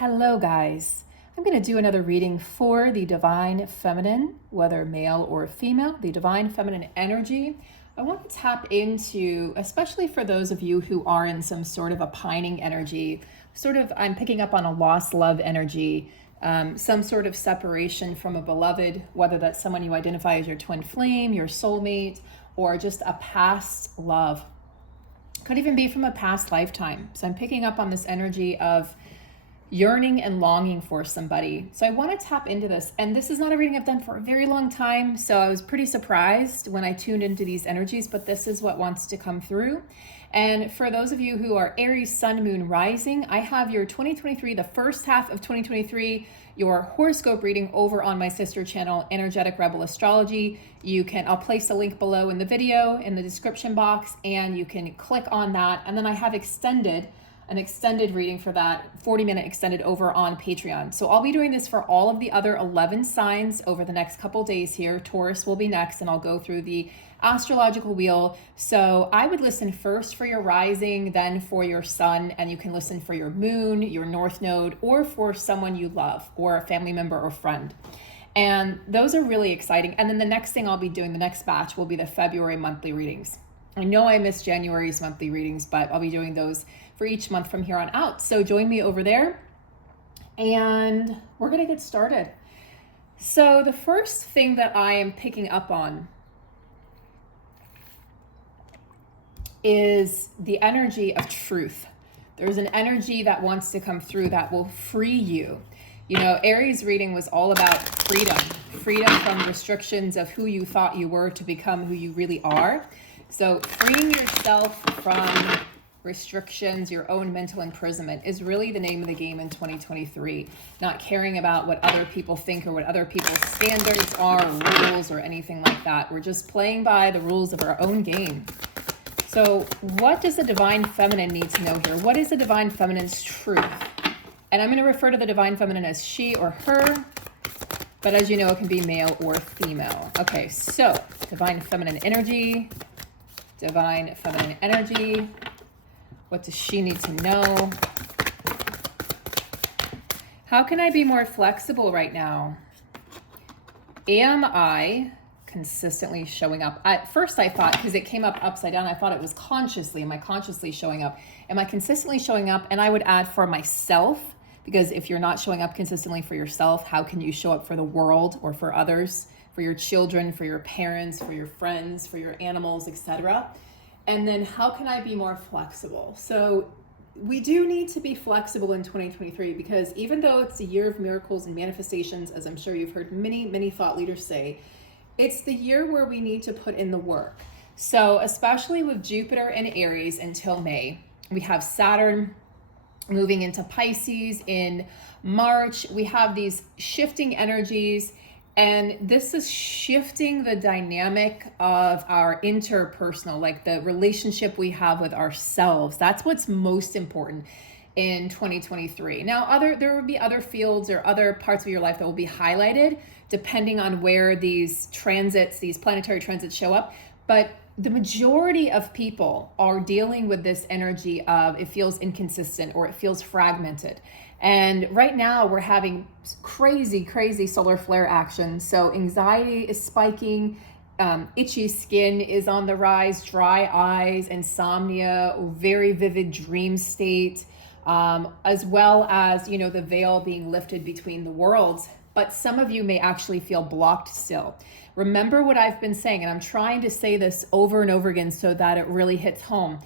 Hello guys, I'm going to do another reading for the Divine Feminine, whether male or female, the Divine Feminine energy. I want to tap into, especially for those of you who are in some sort of a pining energy, I'm picking up on a lost love energy, some sort of separation from a beloved, whether that's someone you identify as your twin flame, your soulmate, or just a past love. Could even be from a past lifetime. So I'm picking up on this energy of yearning and longing for somebody. So I want to tap into this. And this is not a reading I've done for a very long time. So I was pretty surprised when I tuned into these energies, but this is what wants to come through. And for those of you who are Aries, Sun, Moon, Rising, I have your 2023, the first half of 2023, your horoscope reading over on my sister channel, Energetic Rebel Astrology. I'll place a link below in the video, in the description box, and you can click on that. And then I have an extended reading for that, 40-minute extended over on Patreon. So I'll be doing this for all of the other 11 signs over the next couple days here. Taurus will be next, and I'll go through the astrological wheel. So I would listen first for your rising, then for your sun, and you can listen for your moon, your north node, or for someone you love, or a family member or friend. And those are really exciting. And then the next thing I'll be doing, the next batch, will be the February monthly readings. I know I missed January's monthly readings, but I'll be doing those for each month from here on out. So join me over there and we're going to get started. So the first thing that I am picking up on is the energy of truth. There's an energy that wants to come through that will free you. You know, Aries reading was all about freedom from restrictions of who you thought you were to become who you really are. So freeing yourself from restrictions, your own mental imprisonment, is really the name of the game in 2023. Not caring about what other people think or what other people's standards are, or rules, or anything like that. We're just playing by the rules of our own game. So what does the Divine Feminine need to know here? What is the Divine Feminine's truth? And I'm going to refer to the Divine Feminine as she or her, but as you know, it can be male or female. Okay, so Divine Feminine energy. Divine Feminine energy. What does she need to know? How can I be more flexible right now? Am I consistently showing up? At first I thought, because it came up upside down, I thought it was consciously. Am I consciously showing up? Am I consistently showing up? And I would add for myself, because if you're not showing up consistently for yourself, how can you show up for the world or for others, for your children, for your parents, for your friends, for your animals, etc.? And then how can I be more flexible? So we do need to be flexible in 2023, because even though it's a year of miracles and manifestations, as I'm sure you've heard many thought leaders say, it's the year where we need to put in the work. So especially with Jupiter and Aries until May, we have Saturn moving into Pisces in March. We have these shifting energies, and this is shifting the dynamic of our interpersonal, like the relationship we have with ourselves. That's what's most important in 2023. Now, there will be other fields or other parts of your life that will be highlighted depending on where these planetary transits show up. But the majority of people are dealing with this energy of it feels inconsistent or it feels fragmented. And right now we're having crazy solar flare action. So anxiety is spiking, itchy skin is on the rise, dry eyes, insomnia, very vivid dream state, as well as, the veil being lifted between the worlds. But some of you may actually feel blocked still. Remember what I've been saying, and I'm trying to say this over and over again so that it really hits home.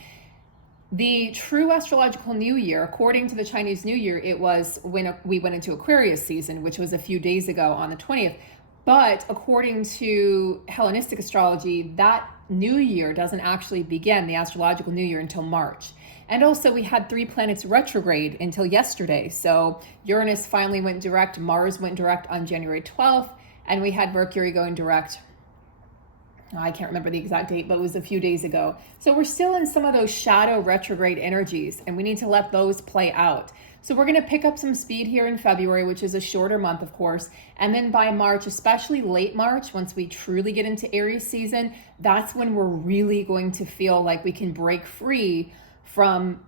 The true astrological new year, according to the Chinese New Year, it was when we went into Aquarius season, which was a few days ago on the 20th. But according to Hellenistic astrology, that new year doesn't actually begin, the astrological new year, until March. And also we had 3 planets retrograde until yesterday. So Uranus finally went direct, Mars went direct on January 12th, and we had Mercury going direct. I can't remember the exact date, but it was a few days ago. So we're still in some of those shadow retrograde energies, and we need to let those play out. So we're going to pick up some speed here in February, which is a shorter month, of course. And then by March, especially late March, once we truly get into Aries season, that's when we're really going to feel like we can break free from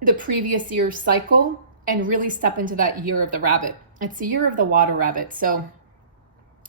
the previous year's cycle and really step into that year of the rabbit. It's the year of the water rabbit. So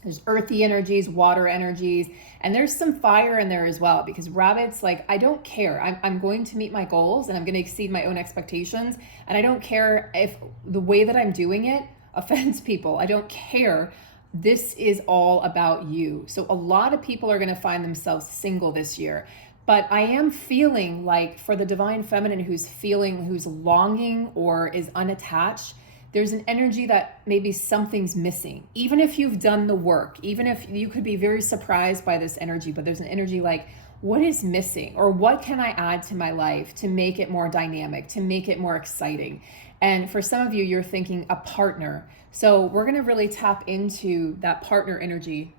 there's earthy energies, water energies, and there's some fire in there as well, because rabbits, like, I don't care. I'm going to meet my goals and I'm going to exceed my own expectations. And I don't care if the way that I'm doing it offends people. I don't care. This is all about you. So a lot of people are going to find themselves single this year. But I am feeling like for the divine feminine who's longing or is unattached, there's an energy that maybe something's missing. Even if you've done the work, even if you could be very surprised by this energy, but there's an energy like, what is missing? Or what can I add to my life to make it more dynamic, to make it more exciting? And for some of you, you're thinking a partner. So we're gonna really tap into that partner energy.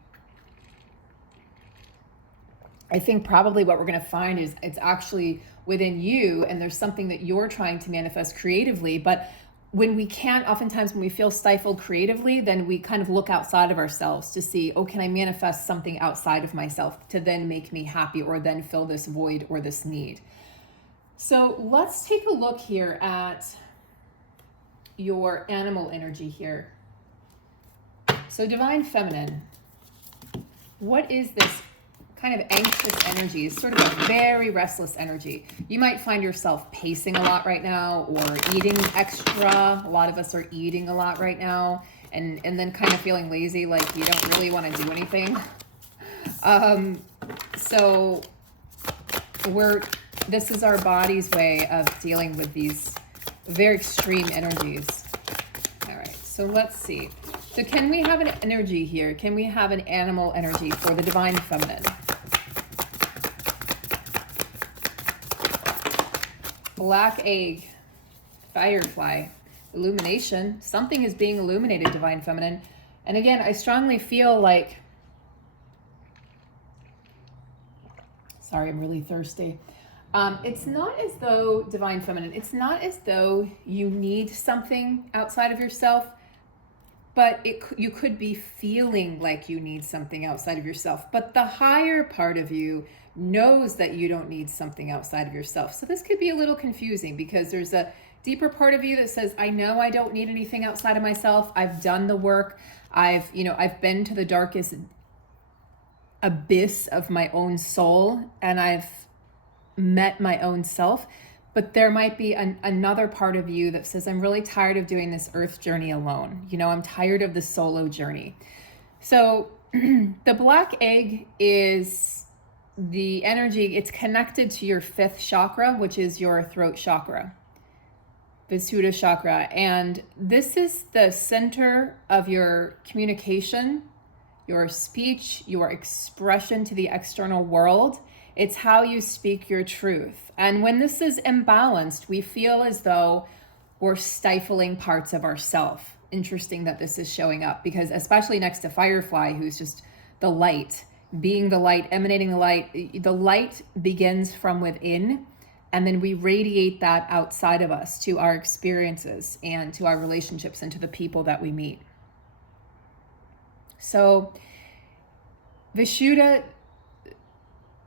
I think probably what we're going to find is it's actually within you, and there's something that you're trying to manifest creatively. But when we can't, oftentimes when we feel stifled creatively, then we kind of look outside of ourselves to see, oh, can I manifest something outside of myself to then make me happy, or then fill this void or this need? So let's take a look here at your animal energy here. So divine feminine, what is this kind of anxious energy? Is sort of a very restless energy. You might find yourself pacing a lot right now, or eating extra. A lot of us are eating a lot right now, and then kind of feeling lazy, like you don't really want to do anything. So this is our body's way of dealing with these very extreme energies. All right, so let's see. So can we have an energy here? Can we have an animal energy for the divine feminine? Black egg, firefly, illumination. Something is being illuminated, divine feminine. And again, I strongly feel like, sorry, I'm really thirsty. It's not as though, divine feminine, it's not as though you need something outside of yourself, but you could be feeling like you need something outside of yourself. But the higher part of you knows that you don't need something outside of yourself. So this could be a little confusing, because there's a deeper part of you that says, I know I don't need anything outside of myself. I've done the work. I've been to the darkest abyss of my own soul, and I've met my own self. But there might be another part of you that says, I'm really tired of doing this earth journey alone. I'm tired of the solo journey. So the black egg is the energy, it's connected to your 5th chakra, which is your throat chakra, Visuddha chakra. And this is the center of your communication, your speech, your expression to the external world. It's how you speak your truth. And when this is imbalanced, we feel as though we're stifling parts of ourselves. Interesting that this is showing up, because especially next to Firefly, who's just the light, being the light, emanating the light begins from within, and then we radiate that outside of us to our experiences and to our relationships and to the people that we meet. So Vishuddha,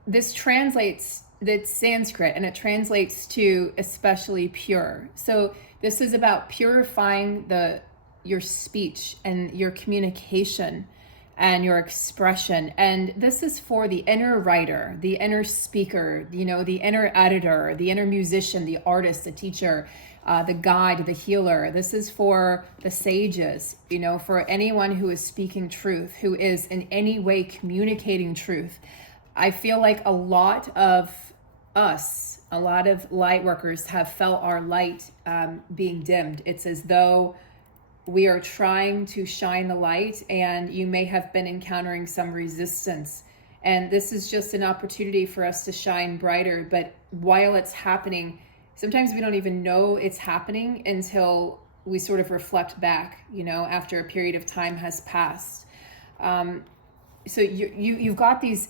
this translates, that's Sanskrit, and it translates to especially pure. So this is about purifying your speech and your communication and your expression. And this is for the inner writer, the inner speaker, the inner editor, the inner musician, the artist, the teacher, the guide, the healer. This is for the sages, for anyone who is speaking truth, who is in any way communicating truth. I feel like a lot of us, a lot of light workers have felt our light being dimmed. It's as though we are trying to shine the light, and you may have been encountering some resistance. And this is just an opportunity for us to shine brighter. But while it's happening, sometimes we don't even know it's happening until we sort of reflect back, after a period of time has passed. So you've got these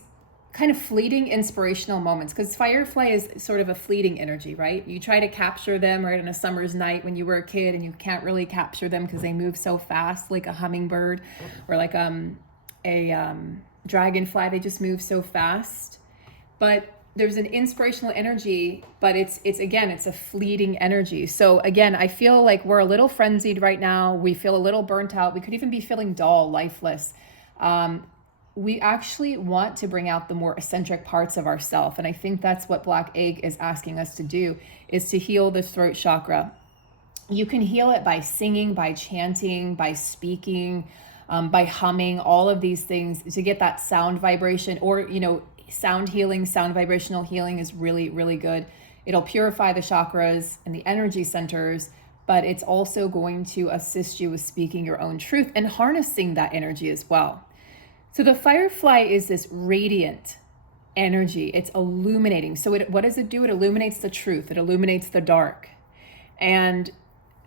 kind of fleeting inspirational moments, because Firefly is sort of a fleeting energy, right? You try to capture them right on a summer's night when you were a kid, and you can't really capture them because they move so fast, like a hummingbird or like a dragonfly. They just move so fast. But there's an inspirational energy, but it's again, it's a fleeting energy. So again, I feel like we're a little frenzied right now. We feel a little burnt out. We could even be feeling dull, lifeless. We actually want to bring out the more eccentric parts of ourselves. And I think that's what Black Egg is asking us to do, is to heal the throat chakra. You can heal it by singing, by chanting, by speaking, by humming, all of these things to get that sound vibration, or, you know, sound healing, sound vibrational healing is really, really good. It'll purify the chakras and the energy centers, but it's also going to assist you with speaking your own truth and harnessing that energy as well. So the firefly is this radiant energy. It's illuminating. So what does it do? It illuminates the truth. It illuminates the dark. And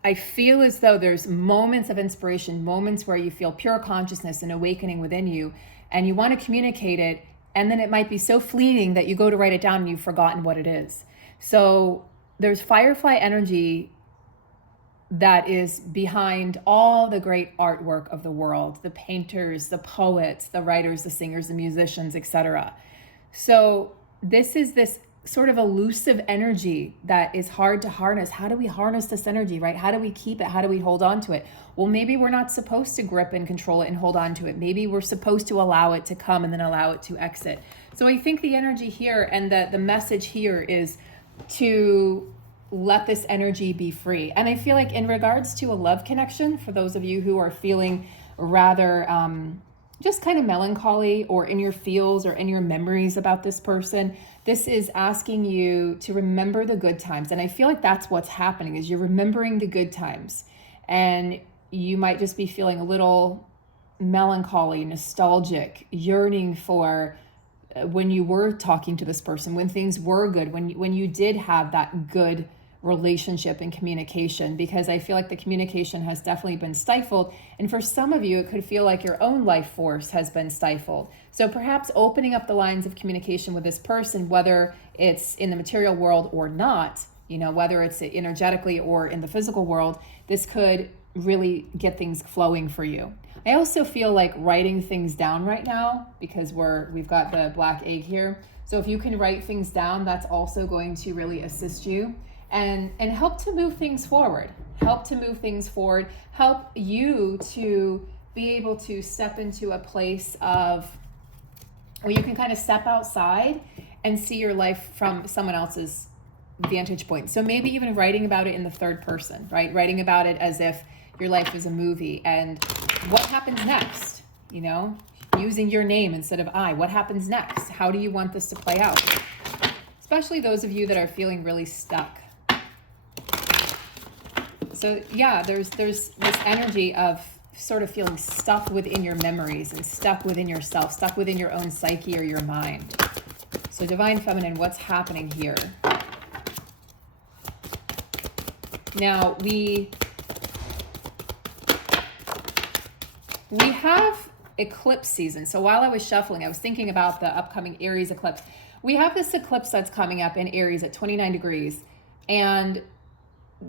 I feel as though there's moments of inspiration, moments where you feel pure consciousness and awakening within you, and you want to communicate it, and then it might be so fleeting that you go to write it down and you've forgotten what it is. So there's firefly energy that is behind all the great artwork of the world, the painters, the poets, the writers, the singers, the musicians, etc. So this is this sort of elusive energy that is hard to harness. How do we harness this energy, right? How do we keep it? How do we hold on to it? Well, maybe we're not supposed to grip and control it and hold on to it. Maybe we're supposed to allow it to come and then allow it to exit. So I think the energy here and the message here is to let this energy be free. And I feel like in regards to a love connection, for those of you who are feeling rather just kind of melancholy, or in your feels or in your memories about this person, this is asking you to remember the good times. And I feel like that's what's happening, is you're remembering the good times. And you might just be feeling a little melancholy, nostalgic, yearning for when you were talking to this person, when things were good, when you did have that good relationship and communication, because I feel like the communication has definitely been stifled. And for some of you, it could feel like your own life force has been stifled. So perhaps opening up the lines of communication with this person, whether it's in the material world or not, you know, whether it's energetically or in the physical world, this could really get things flowing for you. I also feel like writing things down right now, because we've got the Black Egg here. So if you can write things down, that's also going to really assist you and help to move things forward, help you to be able to step into a place of where you can kind of step outside and see your life from someone else's vantage point. So maybe even writing about it in the third person, right? Writing about it as if your life is a movie, and what happens next, you know, using your name instead of I. What happens next? How do you want this to play out? Especially those of you that are feeling really stuck. So yeah, there's this energy of sort of feeling stuck within your memories and stuck within yourself, stuck within your own psyche or your mind. So Divine Feminine, what's happening here? Now we have eclipse season. So while I was shuffling, I was thinking about the upcoming Aries eclipse. We have this eclipse that's coming up in Aries at 29 degrees. And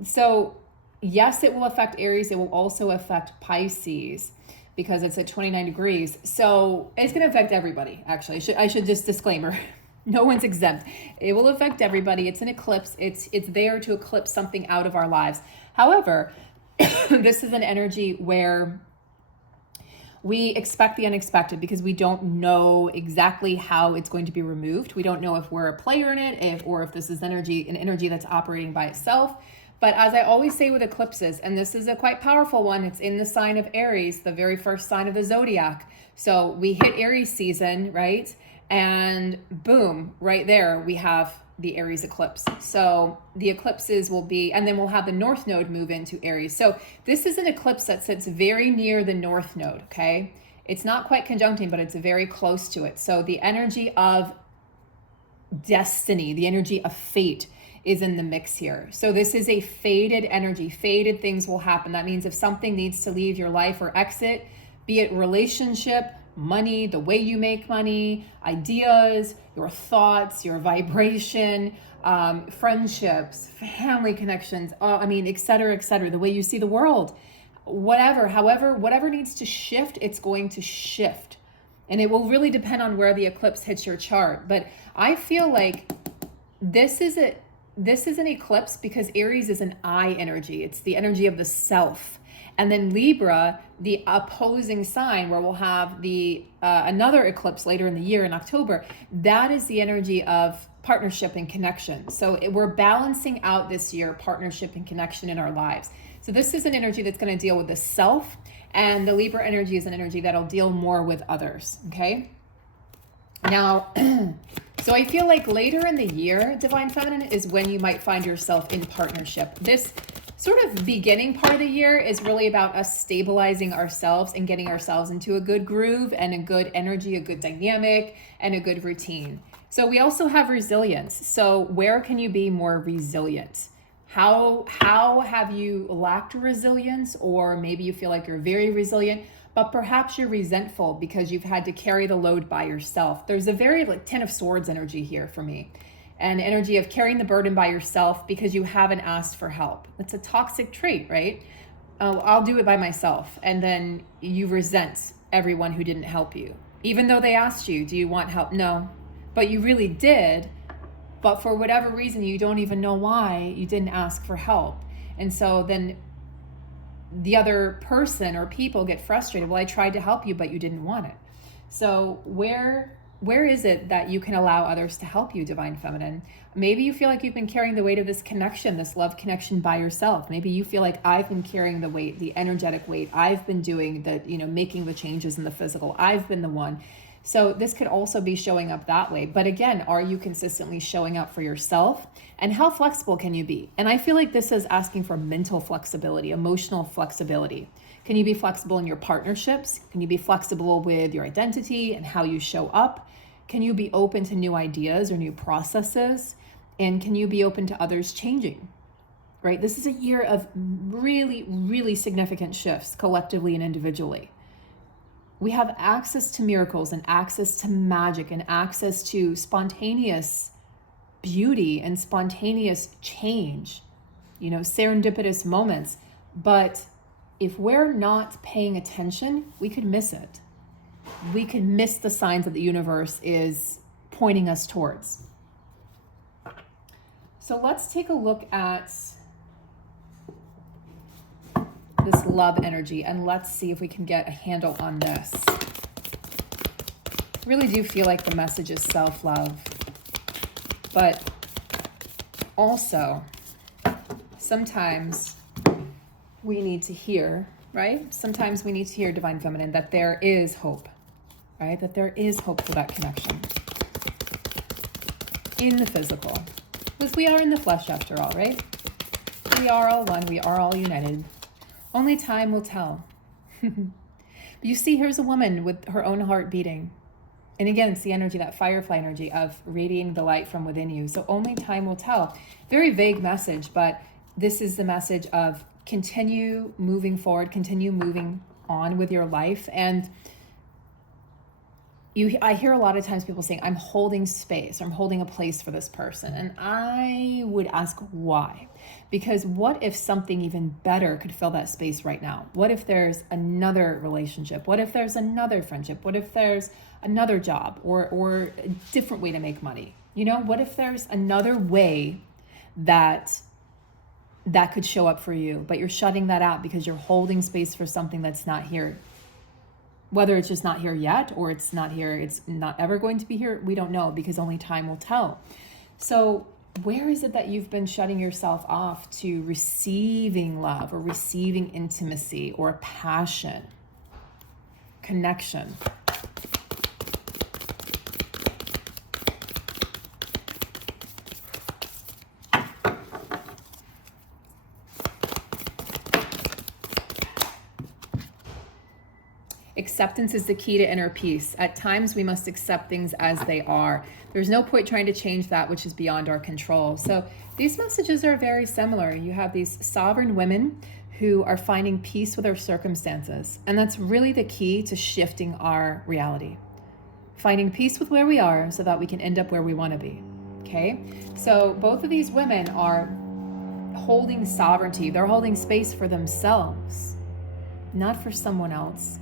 so yes, it will affect Aries. It will also affect Pisces because it's at 29 degrees. So it's going to affect everybody, actually. I should just disclaimer. No one's exempt. It will affect everybody. It's an eclipse. It's there to eclipse something out of our lives. However, this is an energy where we expect the unexpected because we don't know exactly how it's going to be removed. We don't know if we're a player in it, or if this is an energy that's operating by itself. But as I always say with eclipses, and this is a quite powerful one, it's in the sign of Aries, the very first sign of the zodiac. So we hit Aries season, right? And boom, right there, we have the Aries eclipse. So the eclipses will be, and then we'll have the North Node move into Aries. So this is an eclipse that sits very near the North Node, okay? It's not quite conjuncting, but it's very close to it. So the energy of destiny, the energy of fate is in the mix here. So this is a fated energy. Fated things will happen. That means if something needs to leave your life or exit, be it relationship, money, the way you make money, ideas, your thoughts, your vibration, friendships, family connections, et cetera, the way you see the world, whatever needs to shift, it's going to shift. And it will really depend on where the eclipse hits your chart. But I feel like this is an eclipse because Aries is an I energy. It's the energy of the self. And then Libra, the opposing sign, where we'll have the another eclipse later in the year in October, that is the energy of partnership and connection. So we're balancing out this year partnership and connection in our lives. So this is an energy that's going to deal with the self, and the Libra energy is an energy that'll deal more with others, okay? Now, so I feel like later in the year, Divine Feminine, is when you might find yourself in partnership. This sort of beginning part of the year is really about us stabilizing ourselves and getting ourselves into a good groove and a good energy, a good dynamic, and a good routine. So we also have resilience. So where can you be more resilient? How have you lacked resilience? Or maybe you feel like you're very resilient, but perhaps you're resentful because you've had to carry the load by yourself. There's a very like Ten of Swords energy here for me. An energy of carrying the burden by yourself because you haven't asked for help. It's a toxic trait, right? Oh, I'll do it by myself. And then you resent everyone who didn't help you. Even though they asked you, do you want help? No, but you really did. But for whatever reason, you don't even know why you didn't ask for help. And so then the other person or people get frustrated. Well, I tried to help you, but you didn't want it. So where is it that you can allow others to help you, Divine Feminine? Maybe you feel like you've been carrying the weight of this connection, this love connection by yourself. Maybe you feel like I've been carrying the weight, the energetic weight. I've been doing the, making the changes in the physical. I've been the one. So this could also be showing up that way. But again, are you consistently showing up for yourself? And how flexible can you be? And I feel like this is asking for mental flexibility, emotional flexibility. Can you be flexible in your partnerships? Can you be flexible with your identity and how you show up? Can you be open to new ideas or new processes? And can you be open to others changing? Right? This is a year of really, really significant shifts collectively and individually. We have access to miracles and access to magic and access to spontaneous beauty and spontaneous change, serendipitous moments. But if we're not paying attention, we could miss it. We could miss the signs that the universe is pointing us towards. So let's take a look at this love energy, and let's see if we can get a handle on this. I really do feel like the message is self-love, but also sometimes we need to hear, right? Sometimes we need to hear, Divine Feminine, that there is hope, right? That there is hope for that connection in the physical, because we are in the flesh after all, right? We are all one. We are all united. Only time will tell. You see, here's a woman with her own heart beating. And again, it's the energy, that firefly energy of radiating the light from within you. So only time will tell. Very vague message, but this is the message of continue moving forward, continue moving on with your life. And I hear a lot of times people saying, I'm holding space, or I'm holding a place for this person. And I would ask why? Because what if something even better could fill that space right now? What if there's another relationship? What if there's another friendship? What if there's another job or a different way to make money? What if there's another way that could show up for you, but you're shutting that out because you're holding space for something that's not here? Whether it's just not here yet, or it's not here, it's not ever going to be here, we don't know, because only time will tell. So where is it that you've been shutting yourself off to receiving love, or receiving intimacy, or passion, connection? Acceptance is the key to inner peace. At times, we must accept things as they are. There's no point trying to change that which is beyond our control. So these messages are very similar. You have these sovereign women who are finding peace with their circumstances. And that's really the key to shifting our reality. Finding peace with where we are so that we can end up where we want to be. Okay? So both of these women are holding sovereignty. They're holding space for themselves, not for someone else.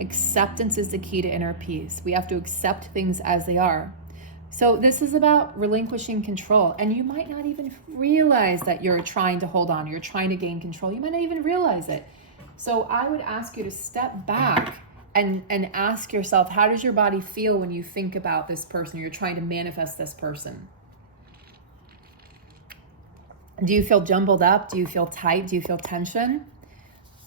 Acceptance is the key to inner peace. We have to accept things as they are. So this is about relinquishing control. And you might not even realize that you're trying to hold on, you're trying to gain control. You might not even realize it. So I would ask you to step back and ask yourself, how does your body feel when you think about this person? You're trying to manifest this person. Do you feel jumbled up? Do you feel tight? Do you feel tension?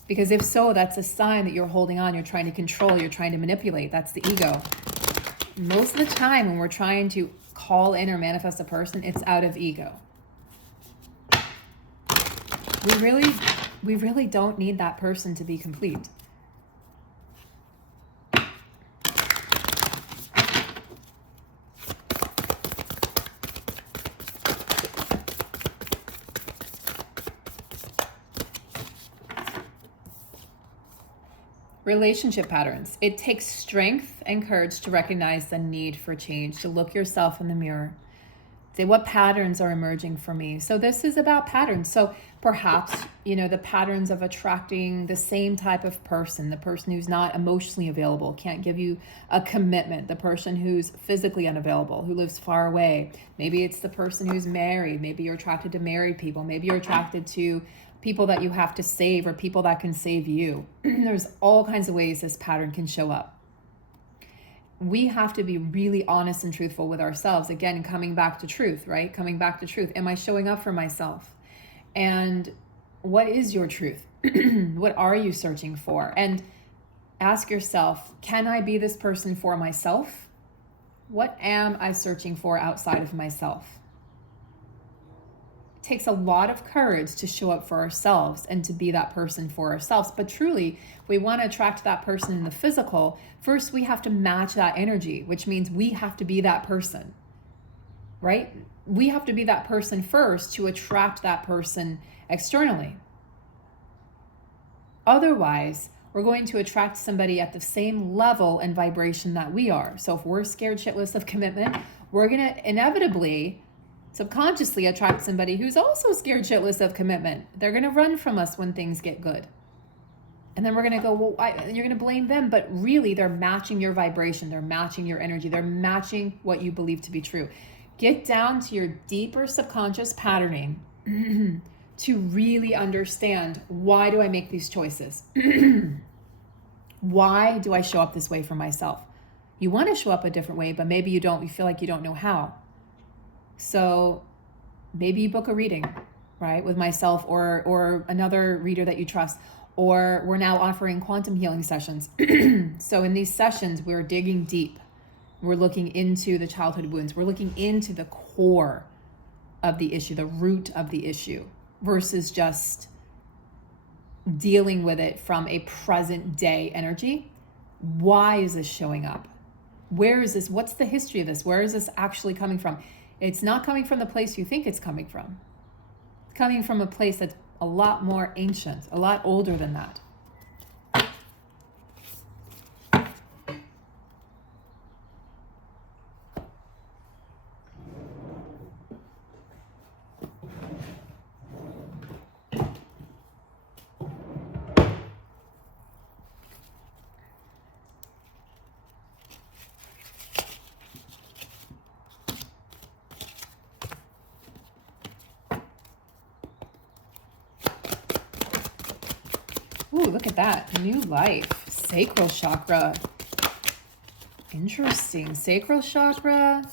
Because if so, that's a sign that you're holding on, you're trying to control, you're trying to manipulate. That's the ego. Most of the time when we're trying to call in or manifest a person, it's out of ego. We really don't need that person to be complete. Relationship patterns. It takes strength and courage to recognize the need for change, to look yourself in the mirror. Say, what patterns are emerging for me? So this is about patterns. So perhaps, the patterns of attracting the same type of person, the person who's not emotionally available, can't give you a commitment, the person who's physically unavailable, who lives far away. Maybe it's the person who's married. Maybe you're attracted to married people. Maybe you're attracted to people that you have to save or people that can save you. There's all kinds of ways this pattern can show up. We have to be really honest and truthful with ourselves. Again, coming back to truth, right? Coming back to truth. Am I showing up for myself? And what is your truth? What are you searching for? And ask yourself, can I be this person for myself? What am I searching for outside of myself? It takes a lot of courage to show up for ourselves and to be that person for ourselves. But truly, if we want to attract that person in the physical, first we have to match that energy, which means we have to be that person, right? We have to be that person first to attract that person externally. Otherwise, we're going to attract somebody at the same level and vibration that we are. So if we're scared shitless of commitment, we're going to inevitably subconsciously attract somebody who's also scared shitless of commitment. They're going to run from us when things get good. And then we're going to go, well, you're going to blame them. But really, they're matching your vibration. They're matching your energy. They're matching what you believe to be true. Get down to your deeper subconscious patterning to really understand, why do I make these choices? Why do I show up this way for myself? You want to show up a different way, but maybe you don't. You feel like you don't know how. So maybe you book a reading, right, with myself or another reader that you trust, or we're now offering quantum healing sessions. So in these sessions, we're digging deep. We're looking into the childhood wounds. We're looking into the core of the issue, the root of the issue, versus just dealing with it from a present day energy. Why is this showing up? Where is this? What's the history of this? Where is this actually coming from? It's not coming from the place you think it's coming from. It's coming from a place that's a lot more ancient, a lot older than that. Ooh, look at that. New life. Sacral chakra. Interesting. Sacral chakra.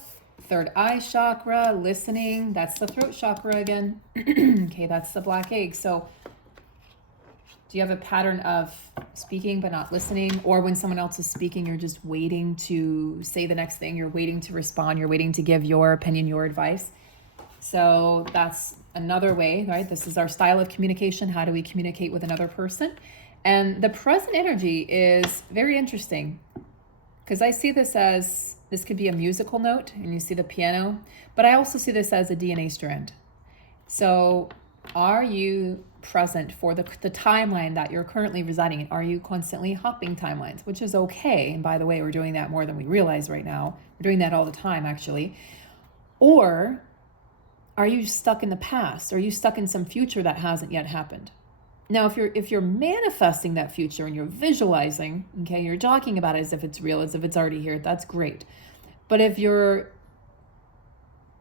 Third eye chakra. Listening. That's the throat chakra again. Okay, that's the black egg. So do you have a pattern of speaking but not listening? Or when someone else is speaking, you're just waiting to say the next thing. You're waiting to respond. You're waiting to give your opinion, your advice. So that's another way, right? This is our style of communication. How do we communicate with another person? And the present energy is very interesting, because I see this as, this could be a musical note and you see the piano, but I also see this as a DNA strand. So are you present for the timeline that you're currently residing in? Are you constantly hopping timelines, which is okay. And by the way, we're doing that more than we realize right now. We're doing that all the time, actually. Or are you stuck in the past? Are you stuck in some future that hasn't yet happened? Now, if you're manifesting that future and you're visualizing, okay, you're talking about it as if it's real, as if it's already here, that's great. But if you're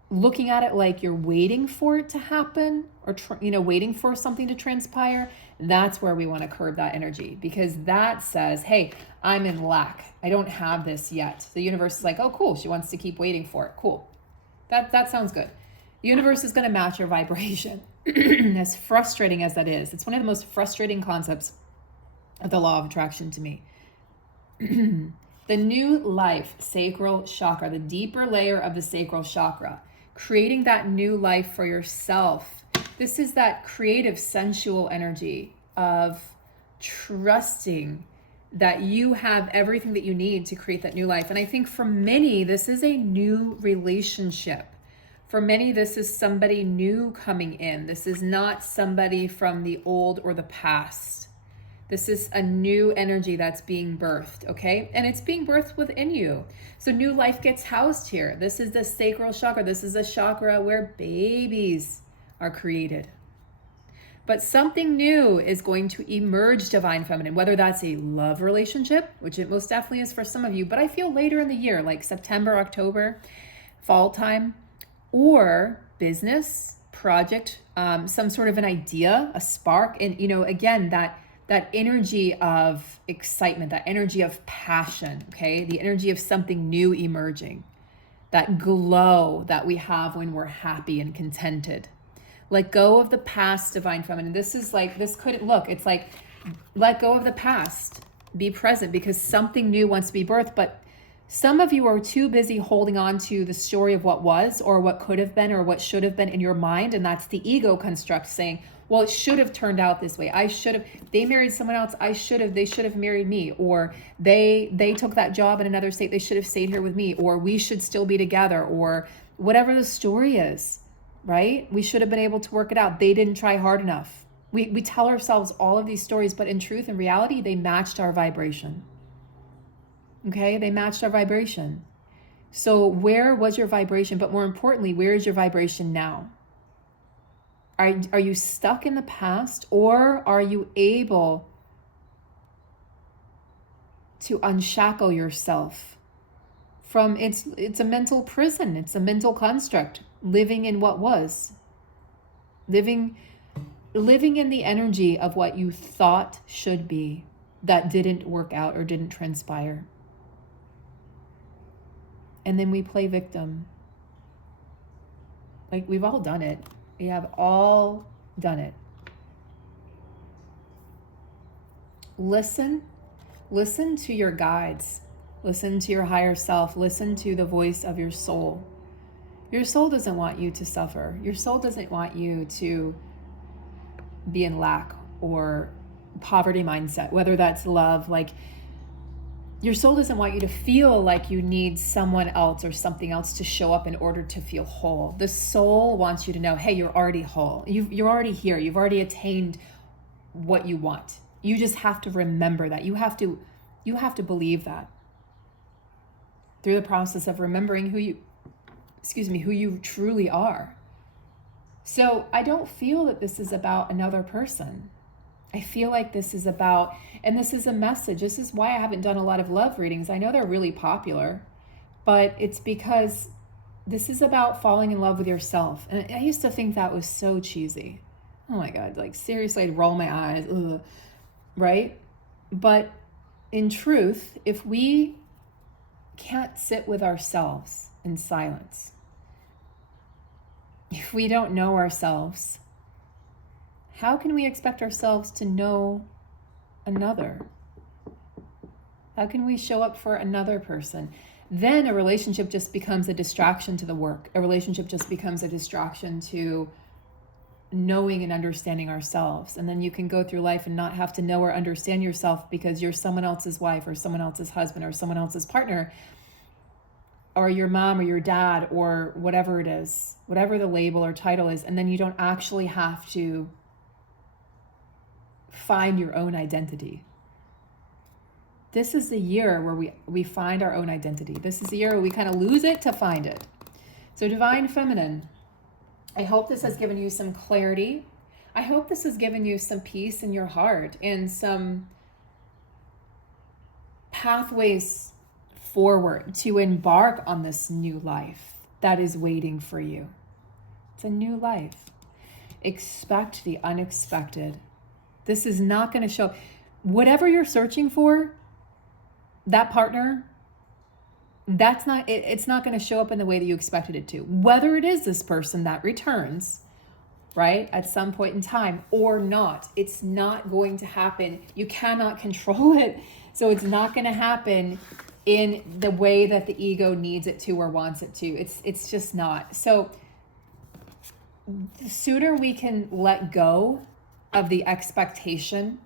looking at it like you're waiting for it to happen, or waiting for something to transpire, that's where we want to curb that energy, because that says, hey, I'm in lack. I don't have this yet. The universe is like, oh, cool. She wants to keep waiting for it. Cool. That sounds good. The universe is going to match your vibration. As frustrating as that is, it's one of the most frustrating concepts of the law of attraction to me. The new life, sacral chakra, the deeper layer of the sacral chakra, creating that new life for yourself. This is that creative, sensual energy of trusting that you have everything that you need to create that new life. And I think for many, this is a new relationship. For many, this is somebody new coming in. This is not somebody from the old or the past. This is a new energy that's being birthed, okay? And it's being birthed within you. So new life gets housed here. This is the sacral chakra. This is a chakra where babies are created. But something new is going to emerge, Divine Feminine, whether that's a love relationship, which it most definitely is for some of you, but I feel later in the year, like September, October, fall time, or business, project, some sort of an idea, a spark. And, again, that energy of excitement, that energy of passion, okay? The energy of something new emerging, that glow that we have when we're happy and contented. Let go of the past, Divine Feminine. This is like, it's like, let go of the past, be present, because something new wants to be birthed. But some of you are too busy holding on to the story of what was, or what could have been, or what should have been in your mind. And that's the ego construct saying, well, it should have turned out this way. They married someone else. They should have married me. Or they took that job in another state. They should have stayed here with me. Or we should still be together. Or whatever the story is, right? We should have been able to work it out. They didn't try hard enough. We tell ourselves all of these stories, but in truth and reality, they matched our vibration. Okay, they matched our vibration. So where was your vibration? But more importantly, where is your vibration now? Are you stuck in the past, or are you able to unshackle yourself from it's a mental prison, it's a mental construct, living in what was, living in the energy of what you thought should be that didn't work out or didn't transpire. And then we play victim. Like, we've all done it. We have all done it. Listen to your guides. Listen to your higher self. Listen to the voice of your soul. Your soul doesn't want you to suffer. Your soul doesn't want you to be in lack or poverty mindset, whether that's love. Like, your soul doesn't want you to feel like you need someone else or something else to show up in order to feel whole. The soul wants you to know, hey, you're already whole. You're already here. You've already attained what you want. You just have to remember that. You have to believe that through the process of remembering who you truly are. So I don't feel that this is about another person. I feel like this is about, and this is a message. This is why I haven't done a lot of love readings. I know they're really popular, but it's because this is about falling in love with yourself. And I used to think that was so cheesy. Oh my God, like seriously, I'd roll my eyes, ugh, right? But in truth, if we can't sit with ourselves in silence, if we don't know ourselves, how can we expect ourselves to know another? How can we show up for another person? Then a relationship just becomes a distraction to the work. A relationship just becomes a distraction to knowing and understanding ourselves. And then you can go through life and not have to know or understand yourself because you're someone else's wife or someone else's husband or someone else's partner, or your mom or your dad, or whatever it is, whatever the label or title is. And then you don't actually have to find your own identity. This is the year where we find our own identity. This is the year where we kind of lose it to find it. So Divine Feminine, I hope this has given you some clarity. I hope this has given you some peace in your heart and some pathways forward to embark on this new life that is waiting for you. It's a new life. Expect the unexpected. This is not going to show. Whatever you're searching for, that partner, it's not going to show up in the way that you expected it to. Whether it is this person that returns, right, at some point in time or not, it's not going to happen. You cannot control it. So it's not going to happen in the way that the ego needs it to or wants it to. It's just not. So the sooner we can let go of the expectation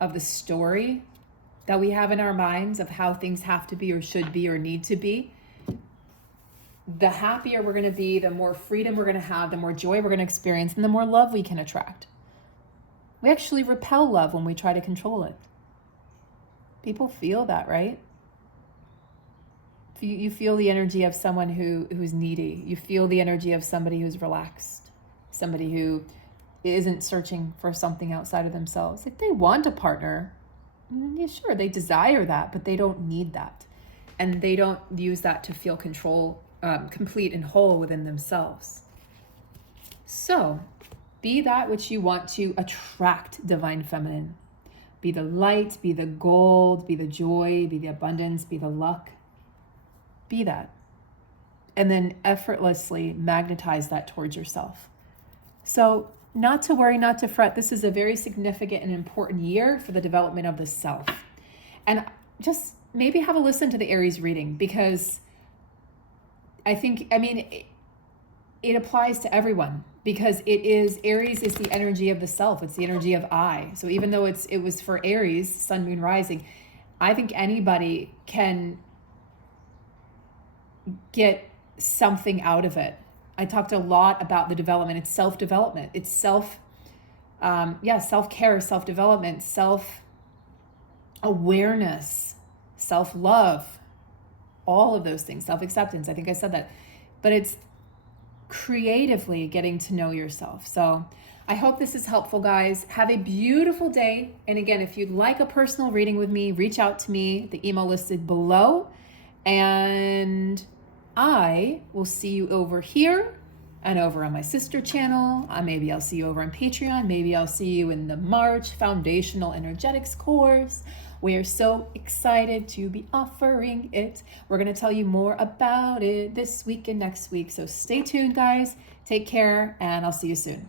of the story that we have in our minds of how things have to be or should be or need to be, the happier we're going to be, the more freedom we're going to have, the more joy we're going to experience, and the more love we can attract. We actually repel love when we try to control it. People feel that, right? You feel the energy of someone who's needy. You feel the energy of somebody who's relaxed, somebody who isn't searching for something outside of themselves. If they want a partner, yeah, sure, they desire that, but they don't need that. And they don't use that to feel control, complete and whole within themselves. So be that which you want to attract, divine feminine. Be the light, be the gold, be the joy, be the abundance, be the luck. Be that. And then effortlessly magnetize that towards yourself. So not to worry, not to fret. This is a very significant and important year for the development of the self. And just maybe have a listen to the Aries reading, because it applies to everyone, because Aries is the energy of the self. It's the energy of I. So even though it was for Aries, sun, moon, rising, I think anybody can get something out of it. I talked a lot about the development. It's self-development. It's self-care, self-development, self-awareness, self-love, all of those things, self-acceptance. I think I said that. But it's creatively getting to know yourself. So I hope this is helpful, guys. Have a beautiful day. And again, if you'd like a personal reading with me, reach out to me, the email listed below. And I will see you over here and over on my sister channel. Maybe I'll see you over on Patreon. Maybe I'll see you in the March Foundational Energetics course. We are so excited to be offering it. We're going to tell you more about it this week and next week. So stay tuned, guys. Take care, and I'll see you soon.